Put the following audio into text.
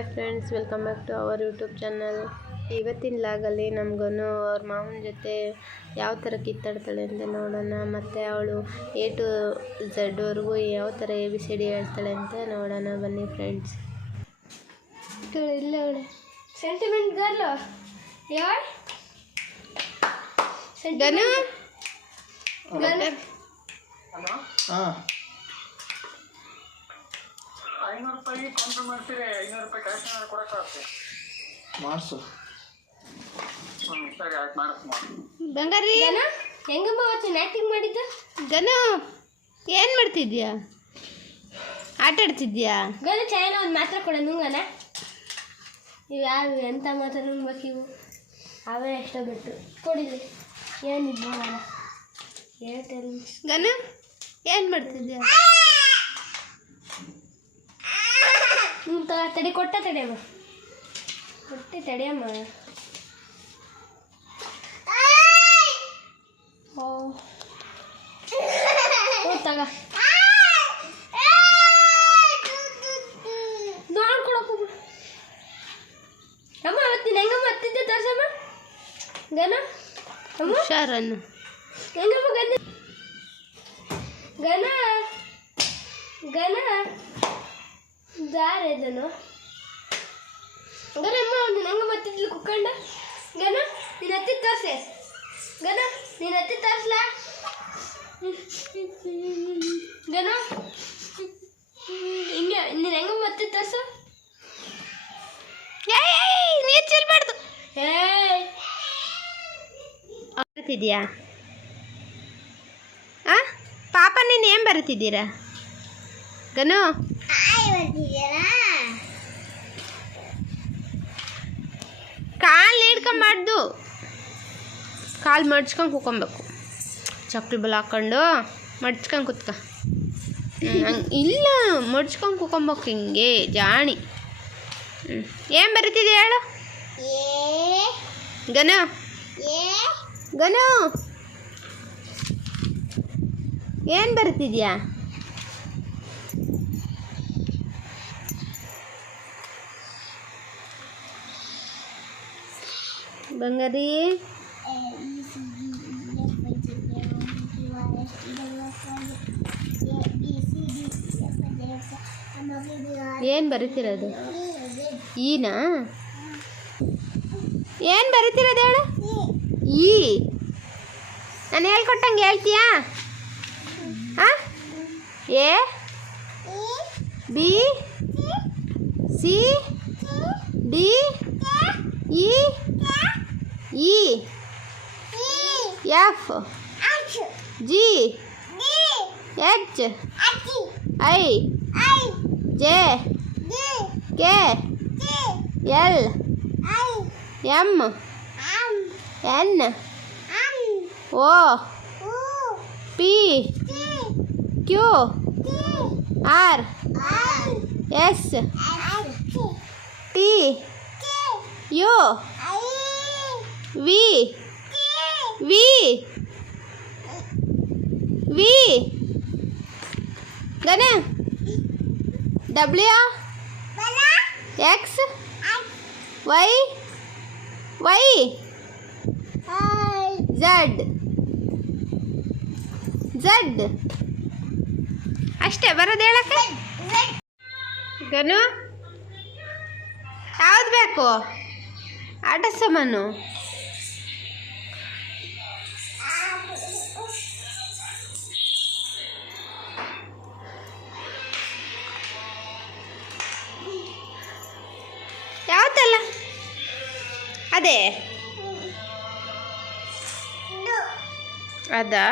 Hi friends welcome back to our YouTube channel. ಇವತ್ತಿನ ಲಾಗಲ್ಲಿ ನಮ್ಗೂ ಅವ್ರ ಮಾವನ ಜೊತೆ ಯಾವ ಥರ ಕಿತ್ತಾಡ್ತಾಳೆ ಅಂತ ನೋಡೋಣ. ಮತ್ತು ಅವಳು ಎ ಟು ಝಡ್ವರೆಗೂ ಯಾವ ಥರ ಎ ಬಿ ಸಿ ಡಿ ಹೇಳ್ತಾಳೆ ಅಂತ ನೋಡೋಣ. ಬನ್ನಿ ಫ್ರೆಂಡ್ಸ್. ಇಲ್ಲ ಅವಳೆ. ಸೆಂಟಿಮೆಂಟ್ ಗರ್ಲ್ ಯಾರ್ ಗನು? ಹಾಂ. ಐನೂರು ರೂಪಾಯಿ ಕೌಂಟರ್ ಮಾಡ್ತೀರಿ ಐನೂರು ರೂಪಾಯಿ ಕ್ಯಾಶ್ ಕೊಡಕ್ಕಾಗುತ್ತೆ ಮಾಡಿಸು. ಹ್ಞೂ ಸರಿ ಆಯ್ತು ಮಾಡಕ್ಕೆ ಮಾಡಿ ಬಂಗಾರಿ ಗನ ಹೆಂಗಮ್ಮ ಅವತ್ತು ಆ್ಯಕ್ಟಿಂಗ್ ಮಾಡಿದ್ದು? ಗನು ಏನು ಮಾಡ್ತಿದ್ಯಾ? ಆಟ ಆಡ್ತಿದ್ಯಾ? ಗನ ಚಾಯನ ಒಂದು ಮಾತ್ರ ಕೊಡ ನುಂಗನ ಇವು ಯಾವ ಎಂಥ ಮಾತ್ರ ನುಂಗ್ಬೇಕು ಇವು? ಅವೇ ಎಷ್ಟೋ ಬಿಟ್ಟು. ಕೊಡಿದ್ರಿ ಏನಿದ್ದು ಏರ್ಟೆಲ್. ಗನು ಏನು ಮಾಡ್ತಿದ್ಯಾ ಹ್ಞೂ ತಗ ತಡಿ ಕೊಟ್ಟ ತಡಿಯಮ್ಮ ಕೊಟ್ಟೆ ತಡಿಯಮ್ಮ ಓ. ತಗ. ಅಮ್ಮ ಅವತ್ತಿನ ಹೆಂಗಮ್ಮ ಹತ್ತಿದ್ದೆ ತೋರ್ಸಮ್ಮ? ಗನ? ಅಮ್ಮ? ಹುಷಾರನ್ನು. ಹೆಂಗಮ್ಮ ಗನ? ಗನ? ಗನ? ದಾರ ಇದನು ಗನಮ್ಮ ಒಂದು ನಂಗೆ ಮತ್ತಿದ್ಲು ಕುಕ್ಕಂಡ. ಗನ ನೀನು ಹತ್ತಿ ತೋರ್ಸೆ. ಗನ ನೀನು ಹತ್ತಿ ತೋರ್ಸ್ಲಾ? ಗನ, ಹಿಂಗೆ ನೀನು ಹೆಂಗೆ ಮತ್ತೆ ತೋರ್ಸು? ನೀರು ಚೆಲ್ಬಾರ್ದು. ಬರ್ತಿದ್ಯಾ ಆ? ಪಾಪ, ನೀನು ಏನು ಬರುತ್ತಿದ್ದೀರಾ? ಗನು? ಕಾಲು ಹಿಡ್ಕೊಂಬಾರ್ದು. ಕಾಲು ಮಡ್ಚ್ಕೊಂಡು ಕೂಕೊಬೇಕು ಚಕ್ಲಿ ಬಲ್ ಹಾಕ್ಕೊಂಡು ಮಡ್ಚ್ಕೊಂಡು ಕುತ್ಕ. ಇಲ್ಲ, ಮಡ್ಚ್ಕೊಂಡು ಕೂಕೊಬೇಕು ಹಿಂಗೆ, ಜಾಣಿ. ಏನು ಬರೀತಿದೆ ಹೇಳು? ಗನು? ಗನು? ಏನು ಬರ್ತಿದ್ಯಾ? ಬಂಗಾರಿ ಏನು ಬರೀತಿರೋದು? ಈನಾ? ಏನು ಬರೀತಿರೋದು ಹೇಳು? ಈ. ನಾನು ಹೇಳ್ಕೊಟ್ಟಂಗೆ ಹೇಳ್ತೀಯಾ? ಹಾಂ A? B? C? D? E? E. E. F. F G. G H. H. I. I. J. J K. K L. I. M. M. N. M. O. O. P. P Q. Q R. R. S. S. T. T. U. V. V. V. ಗನ W. X. Y. Y. Z. Z. ಅಷ್ಟೇ, ಬರೋದು ಹೇಳಕ್ಕೆ? ಗನು ಯಾವ್ದು ಬೇಕು? ಆಟ ಸಾಮಾನು. ಅದೇ. ಅದಾ?